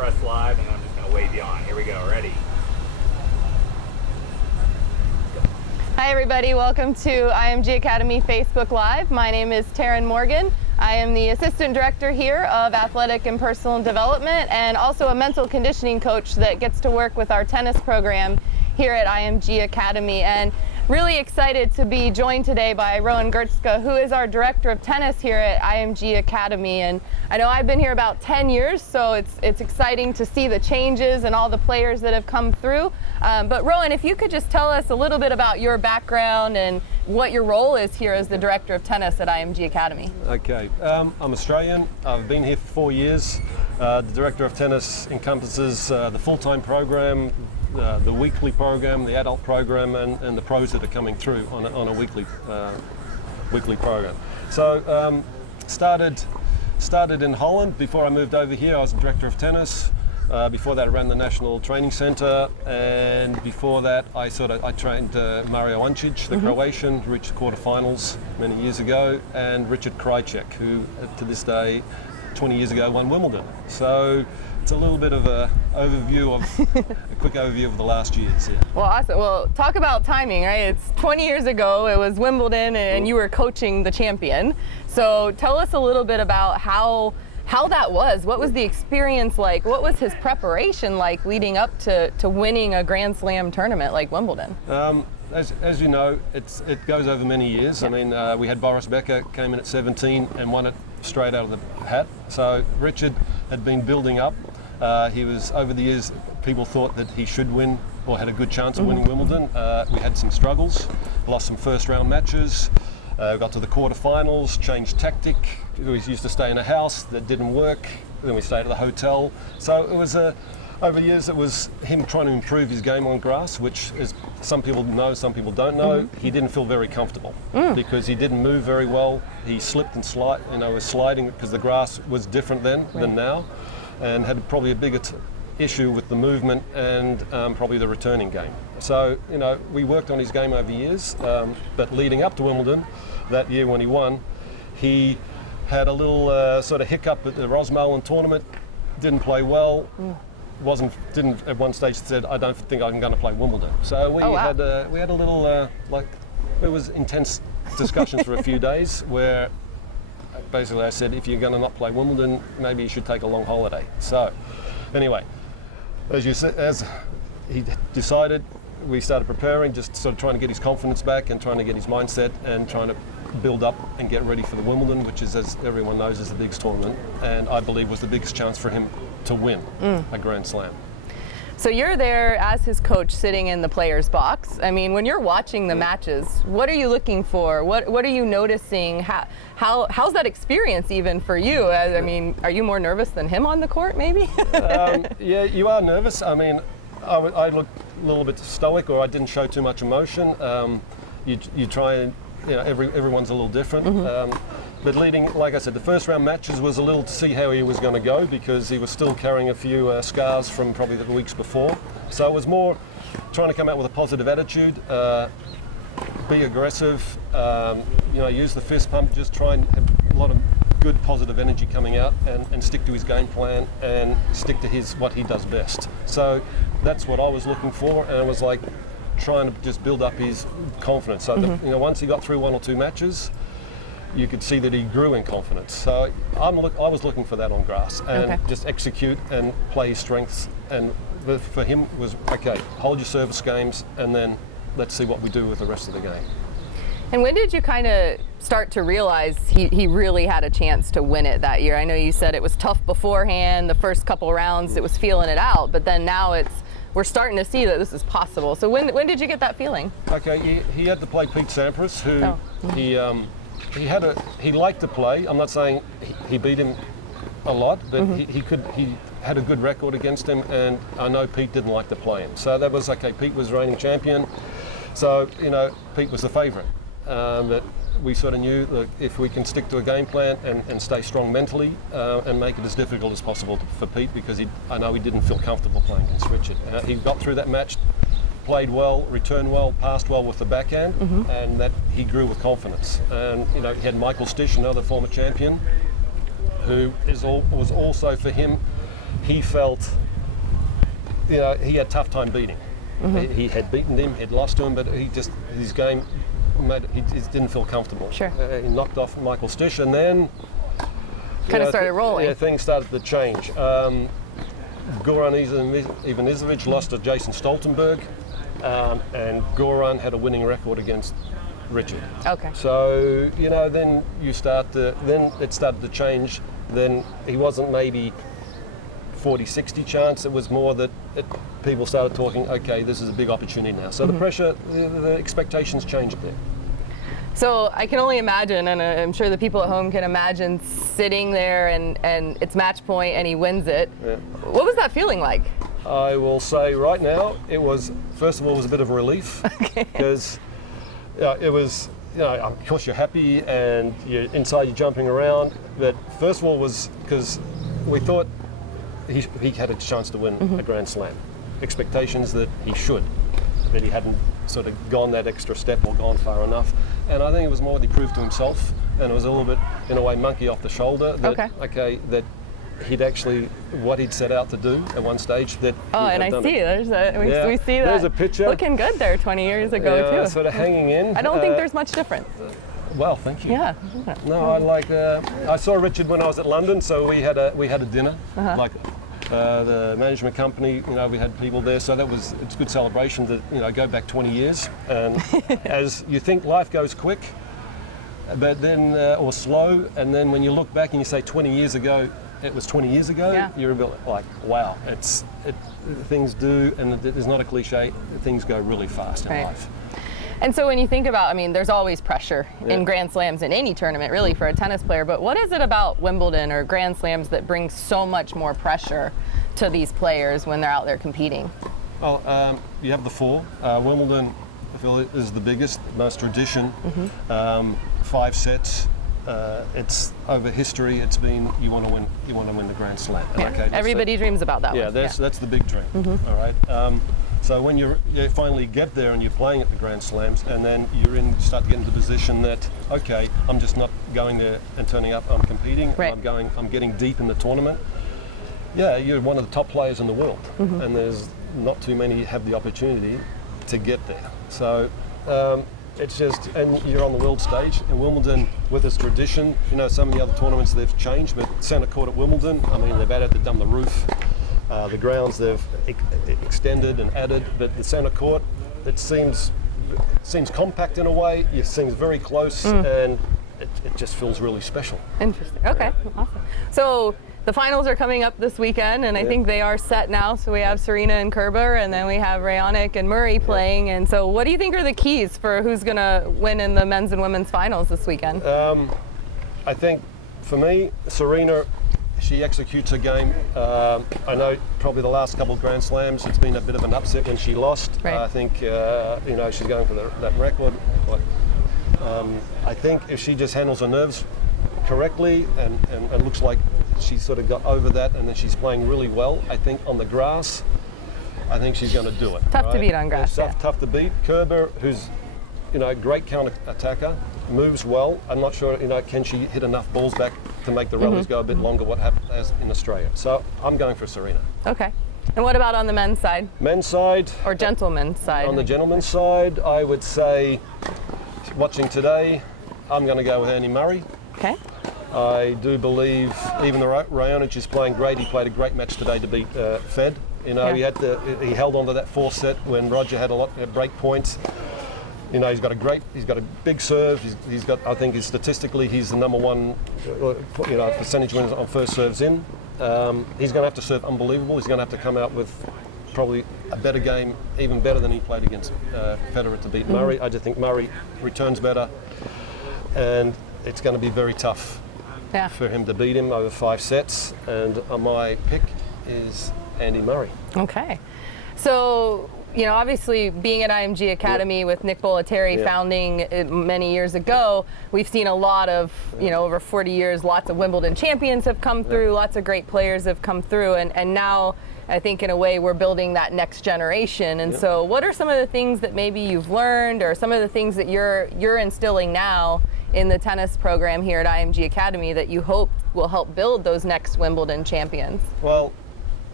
press live, and then I'm just going to wave you on. Here we go. Ready? Hi everybody, welcome to IMG Academy Facebook Live. My name is Taryn Morgan. I am the Assistant Director here of Athletic and Personal Development and also a mental conditioning coach that gets to work with our tennis program here at IMG Academy. And really excited to be joined today by Rohan Goetzke, who is our Director of Tennis here at IMG Academy. And I know I've been here about 10 years, so it's exciting to see the changes and all the players that have come through. But Rohan, if you could just tell us a little bit about your background and what your role is here as the Director of Tennis at IMG Academy. Okay, I'm Australian. I've been here for 4 years. The Director of Tennis encompasses the full-time program, the weekly program, the adult program, and the pros that are coming through on a weekly program. So started in Holland. Before I moved over here, I was the Director of Tennis. Before that, I ran the National Training Centre, and before that, I trained Mario Ancic, the Croatian, who reached the quarterfinals many years ago, and Richard Krajicek, who to this day, 20 years ago, won Wimbledon. So it's a little bit of a quick overview of the last years. Yeah. Well, awesome. Well, talk about timing, right? It's 20 years ago, it was Wimbledon, and you were coaching the champion. So tell us a little bit about how that was. What was the experience like? What was his preparation like leading up to winning a Grand Slam tournament like Wimbledon? As you know, it goes over many years. Yeah. I mean, we had Boris Becker came in at 17 and won it straight out of the hat. So Richard had been building up. He was, over the years, people thought that he should win or had a good chance of winning Wimbledon. We had some struggles, lost some first round matches. Got to the quarterfinals, changed tactic. We used to stay in a house that didn't work. Then we stayed at the hotel. So it was over the years, it was him trying to improve his game on grass, which is some people know, some people don't know. He didn't feel very comfortable because he didn't move very well. He slipped and was sliding because the grass was different then than now, and had probably a bigger issue with the movement and probably the returning game. So we worked on his game over years, but leading up to Wimbledon, that year when he won, he had a little sort of hiccup at the Rosmalen tournament. Didn't play well. Didn't at one stage said, I don't think I'm going to play Wimbledon. So we had a little it was intense discussions for a few days where basically I said, if you're going to not play Wimbledon, maybe you should take a long holiday. So anyway, as he decided, we started preparing, just sort of trying to get his confidence back and trying to get his mindset and trying to build up and get ready for the Wimbledon, which is, as everyone knows, is the biggest tournament, and I believe was the biggest chance for him to win a Grand Slam. So you're there as his coach sitting in the player's box. I mean, when you're watching the matches, what are you looking for? What are you noticing? How's that experience even for you? I mean, are you more nervous than him on the court, maybe? Yeah, you are nervous. I mean, I looked a little bit stoic, or I didn't show too much emotion. You try and, everyone's a little different. But leading, like I said, the first round matches was a little to see how he was going to go, because he was still carrying a few scars from probably the weeks before. So it was more trying to come out with a positive attitude, be aggressive, use the fist pump, just try and have a lot of good positive energy coming out and stick to his game plan and stick to what he does best. So that's what I was looking for, and it was like trying to just build up his confidence. So once he got through one or two matches, you could see that he grew in confidence. So I was looking for that on grass and just execute and play his strengths. And for him was, okay, hold your service games and then let's see what we do with the rest of the game. And when did you kind of start to realize he really had a chance to win it that year? I know you said it was tough beforehand, the first couple rounds it was feeling it out, but then now we're starting to see that this is possible. So when did you get that feeling? Okay, he had to play Pete Sampras, who he liked to play. I'm not saying he beat him a lot, but he had a good record against him, and I know Pete didn't like to play him. So that was okay. Pete was reigning champion, so Pete was the favourite. But we sort of knew that if we can stick to a game plan and stay strong mentally and make it as difficult as possible for Pete, because I know he didn't feel comfortable playing against Richard. He got through that match, played well, returned well, passed well with the backhand, and that he grew with confidence. And he had Michael Stich, another former champion, who was also for him he felt, he had a tough time beating. He had beaten him, he'd lost to him, but his game, he didn't feel comfortable. Sure. He knocked off Michael Stich, and then kind of started rolling. Yeah, things started to change. Goran Ivanisevic lost to Jason Stoltenberg, and Goran had a winning record against Richard. Okay. So then it started to change. Then he wasn't maybe 40-60 chance. It was more that people started talking, okay, this is a big opportunity now. So the pressure, the expectations changed there. So I can only imagine, and I'm sure the people at home can imagine, sitting there and it's match point and he wins it. Yeah. What was that feeling like? I will say right now, it was, first of all, it was a bit of a relief. Because it was, of course you're happy and inside you're jumping around. But first of all was because we thought he had a chance to win a Grand Slam. Expectations that he should, that he hadn't sort of gone that extra step or gone far enough. And I think it was more that he proved to himself, and it was a little bit, in a way, monkey off the shoulder. That, that he'd actually, what he'd set out to do at one stage. That and I see, we see that. There's a picture. Looking good there 20 years ago, too. Sort of hanging in. I don't think there's much difference. Well, thank you. Yeah. No, I saw Richard when I was at London, so we had a dinner, the management company. We had people there, so it's a good celebration to go back 20 years. And as you think life goes quick, but then or slow, and then when you look back and you say 20 years ago, it was 20 years ago. You're a bit like, wow, things do, and it's not a cliche. Things go really fast in life. And so when you think about, there's always pressure in Grand Slams in any tournament, really, for a tennis player. But what is it about Wimbledon or Grand Slams that brings so much more pressure to these players when they're out there competing? Well, you have the four. Wimbledon, I feel, is the biggest, most tradition. 5 sets. It's over history. It's been you want to win the Grand Slam. Okay, everybody dreams about that. Yeah, one. That's the big dream. All right. So when you finally get there and you're playing at the Grand Slams, and then you start to get into the position that, okay, I'm just not going there and turning up. I'm competing. Right. I'm getting deep in the tournament. Yeah, you're one of the top players in the world, and there's not too many have the opportunity to get there. So it's just, and you're on the world stage. And Wimbledon, with its tradition, some of the other tournaments they've changed, but centre court at Wimbledon, they've done the roof. The grounds they've extended and added, but the centre court, it seems compact in a way. It seems very close, and it just feels really special. Interesting. Okay, awesome. So the finals are coming up this weekend, and I think they are set now. So we have Serena and Kerber, and then we have Raonic and Murray playing. And so, what do you think are the keys for who's going to win in the men's and women's finals this weekend? I think, for me, Serena. She executes her game. I know probably the last couple of Grand Slams, it's been a bit of an upset when she lost. Right. I think she's going for that record. But I think if she just handles her nerves correctly and looks like she's sort of got over that, and then she's playing really well, I think on the grass, I think she's going to do it. Tough to beat on grass. Tough to beat. Kerber, who's great counter attacker, moves well. I'm not sure, can she hit enough balls back to make the rallies go a bit longer, what happened as in Australia. So I'm going for Serena. Okay. And what about on the men's side? Men's side. Or gentlemen's side? On the gentlemen's side, I would say, watching today, I'm going to go with Andy Murray. Okay. I do believe, even though Raonic is playing great, he played a great match today to beat Fed. He held on to that 4th set when Roger had a lot of break points. He's got a big serve. I think statistically he's the number one, percentage winners on first serves in. He's going to have to serve unbelievable. He's going to have to come out with probably a better game, even better than he played against Federer to beat Murray. I just think Murray returns better, and it's going to be very tough for him to beat him over 5 sets. And my pick is Andy Murray. Okay. So, obviously being at IMG Academy with Nick Bollettieri founding it many years ago, we've seen a lot of, over 40 years, lots of Wimbledon champions have come through, lots of great players have come through, and now I think in a way we're building that next generation. And so what are some of the things that maybe you've learned, or some of the things that you're instilling now in the tennis program here at IMG Academy that you hope will help build those next Wimbledon champions? Well,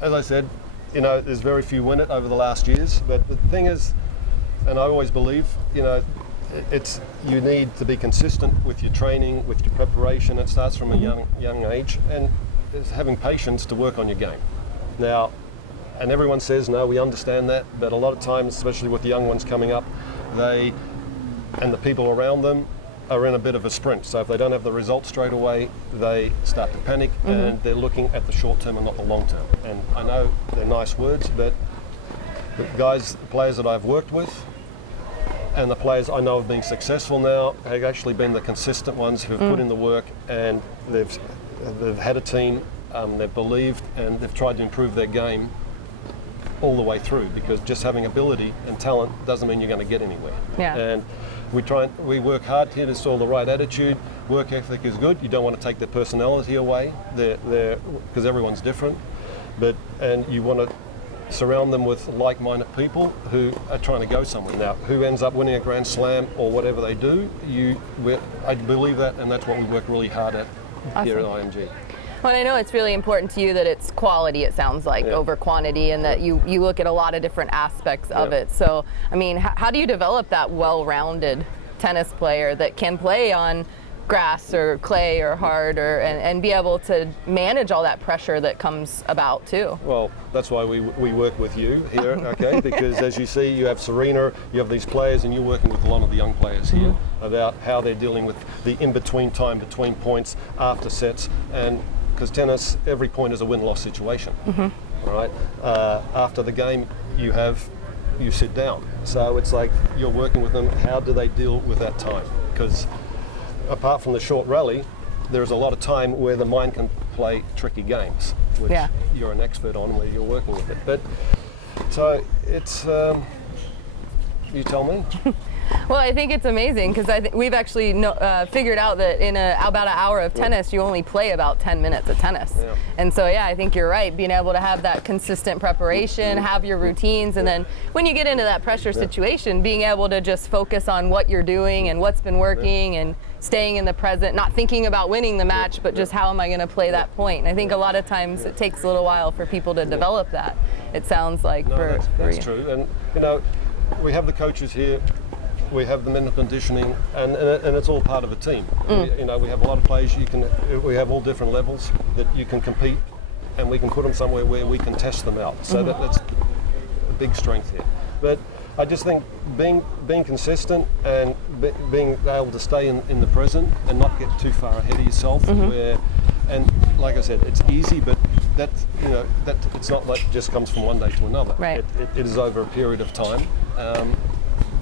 as I said, you know, there's very few win it over the last years. But the thing is, and I always believe, you know, you need to be consistent with your training, with your preparation. It starts from a young age, and it's having patience to work on your game. Now, and everyone says, no, we understand that, but a lot of times, especially with the young ones coming up, they and the people around them are in a bit of a sprint. So if they don't have the results straight away, they start to panic, and they're looking at the short term and not the long term. And I know they're nice words, but the players that I've worked with, and the players I know have been successful now have actually been the consistent ones who have put in the work, and they've had a team, they've believed, and they've tried to improve their game all the way through, because just having ability and talent doesn't mean you're going to get anywhere. Yeah. And we work hard here to install the right attitude. Work ethic is good. You don't want to take their personality away, because everyone's different. And you want to surround them with like-minded people who are trying to go somewhere. Now, who ends up winning a Grand Slam or whatever they do, I believe that, and that's what we work really hard at here at IMG. Well, I know it's really important to you that it's quality, it sounds like, over quantity, and that you look at a lot of different aspects of it. So, I mean, how do you develop that well-rounded tennis player that can play on grass or clay or hard, and be able to manage all that pressure that comes about too? Well, that's why we work with you here, okay? Because as you see, you have Serena, you have these players, and you're working with a lot of the young players here about how they're dealing with the in-between time between points, after sets, and because tennis, every point is a win-loss situation. All right. After the game, you sit down. So it's like you're working with them. How do they deal with that time? Because apart from the short rally, there's a lot of time where the mind can play tricky games, which you're an expert on, where you're working with it. But so it's you tell me. Well, I think it's amazing, because we've actually figured out that in about an hour of tennis, you only play about 10 minutes of tennis. Yeah. And so, I think you're right. Being able to have that consistent preparation, have your routines, and then when you get into that pressure situation, being able to just focus on what you're doing and what's been working, and staying in the present, not thinking about winning the match, but just how am I going to play that point. And I think a lot of times it takes a little while for people to develop that. It sounds like that's true. And you know, we have the coaches here. We have the mental conditioning, and it's all part of a team. We have a lot of players. We have all different levels that you can compete, and we can put them somewhere where we can test them out. So that's a big strength here. But I just think being consistent and being able to stay in the present and not get too far ahead of yourself. And like I said, it's easy, but that it's not like it just comes from one day to another. Right. It is over a period of time.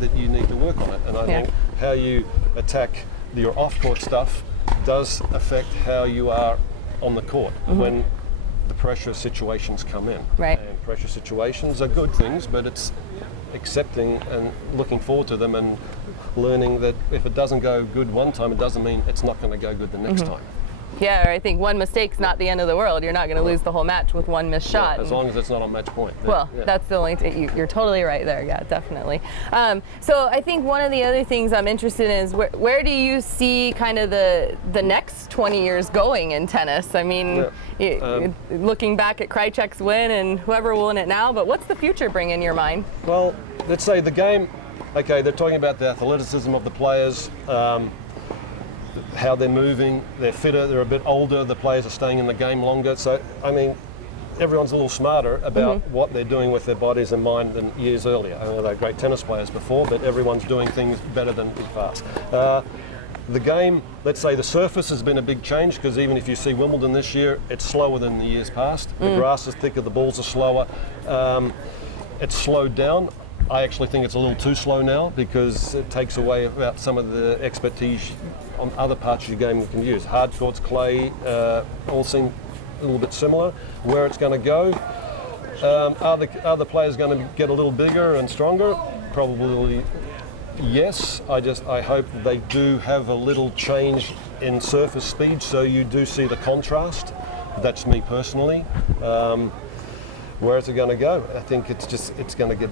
That you need to work on it, and I think how you attack your off-court stuff does affect how you are on the court when the pressure situations come in. Right. And pressure situations are good things, but it's accepting and looking forward to them and learning that if it doesn't go good one time, it doesn't mean it's not going to go good the next time. Yeah, I think one mistake's not the end of the world. You're not going to lose the whole match with one missed shot. As long as it's not on match point. Well, that's the only thing. You're totally right there. Yeah, definitely. So I think one of the other things I'm interested in is where do you see kind of the next 20 years going in tennis? I mean, looking back at Krajicek's win and whoever will win it now, but what's the future bring in your mind? Well, let's say the game, okay, they're talking about the athleticism of the players, how they're moving, they're fitter, they're a bit older, the players are staying in the game longer. So, I mean, everyone's a little smarter about what they're doing with their bodies and mind than years earlier. I know they're great tennis players before, but everyone's doing things better than in the past. The game, let's say the surface has been a big change, because even if you see Wimbledon this year, it's slower than the years past. The grass is thicker, the balls are slower. It's slowed down. I actually think it's a little too slow now, because it takes away about some of the expertise on other parts of your game you can use. Hard courts, clay, all seem a little bit similar. Where it's going to go, are the players going to get a little bigger and stronger? Probably yes. I hope they do have a little change in surface speed, so you do see the contrast. That's me personally. Where is it going to go? I think it's going to get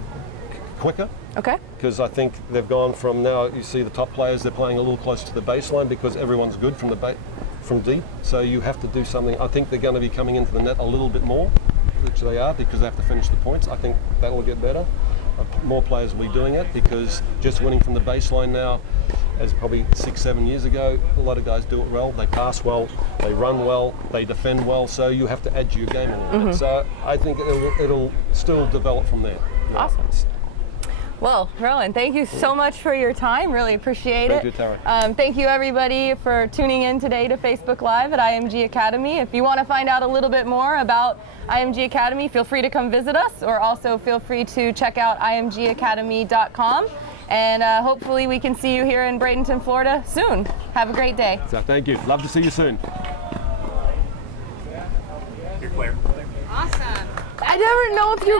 quicker. Okay. Because I think they've gone from, now you see the top players, they're playing a little closer to the baseline because everyone's good from deep. So you have to do something. I think they're going to be coming into the net a little bit more which they are, because they have to finish the points. I think that will get better. More players will be doing it, because just winning from the baseline now, as probably 6-7 years ago, a lot of guys do it well. They pass well, they run well, they defend well, so you have to add to your game a little bit. So I think it'll still develop from there. Awesome. Well, Rohan, thank you so much for your time. Really appreciate it. Thank you, Tara. Thank you, everybody, for tuning in today to Facebook Live at IMG Academy. If you want to find out a little bit more about IMG Academy, feel free to come visit us, or also feel free to check out imgacademy.com. And hopefully we can see you here in Bradenton, Florida soon. Have a great day. So thank you. Love to see you soon. You're clear. Awesome. I never know if you